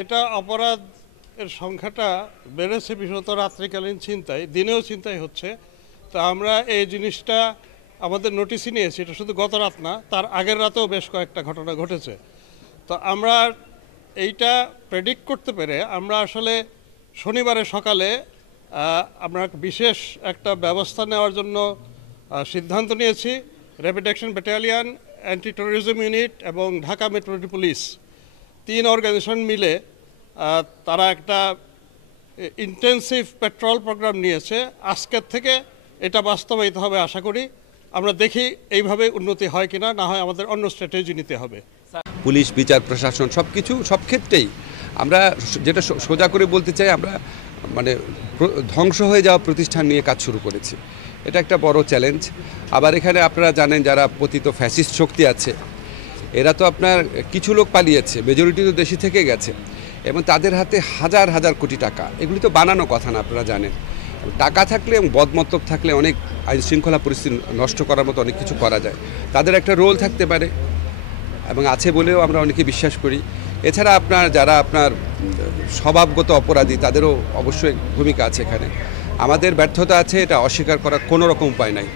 এটা অপরাধের সংখ্যাটা বেড়েছে, বিশেষত রাত্রিকালীন ছিনতাই, দিনেও ছিনতাই হচ্ছে। তা আমরা এই জিনিসটা আমাদের নোটিশে নিয়েছি। এটা শুধু গত রাত না, তার আগের রাতেও বেশ কয়েকটা ঘটনা ঘটেছে। তো আমরা এইটা প্রেডিক্ট করতে পেরে আমরা আসলে শনিবারের সকালে আমরা বিশেষ একটা ব্যবস্থা নেওয়ার জন্য সিদ্ধান্ত নিয়েছি। Rapid action battalion, anti terrorism unit এবং ঢাকা মেট্রোপলিটন পুলিশ, 3 অর্গানাইজেশন মিলে তারা একটা ইন্টেন্সিভ পেট্রোল প্রোগ্রাম নিয়েছে। আজকের থেকে এটা বাস্তবায়িত হবে আশা করি। আমরা দেখি এইভাবে উন্নতি হয় কিনা, না হয় আমাদের অন্য স্ট্র্যাটেজি নিতে হবে। পুলিশ, বিচার প্রশাসন সব ক্ষেত্রেই আমরা যেটা সোজা করে বলতে চাই, আমরা মানে ধ্বংস হয়ে যাওয়া প্রতিষ্ঠান নিয়ে কাজ শুরু করেছি। এটা একটা বড় চ্যালেঞ্জ। আবার এখানে আপনারা জানেন যারা পতিত ফ্যাসিস্ট শক্তি আছে, এরা তো আপনার কিছু লোক পালিয়েছে, মেজরিটি তো দেশে থেকে গেছে, এবং তাদের হাতে হাজার হাজার কোটি টাকা। এগুলি তো বানানো কথা না, আপনারা জানেন। টাকা থাকলে এবং বদমতলব থাকলে অনেক আইন শৃঙ্খলা পরিস্থিতি নষ্ট করার মতো অনেক কিছু করা যায়। তাদের একটা রোল থাকতে পারে এবং আছে বলেও আমরা অনেকে বিশ্বাস করি। এছাড়া যারা আপনার স্বভাবগত অপরাধী, তাদেরও অবশ্যই ভূমিকা আছে এখানে। আমাদের ব্যর্থতা আছে, এটা অস্বীকার করার কোনো রকম উপায় নাই।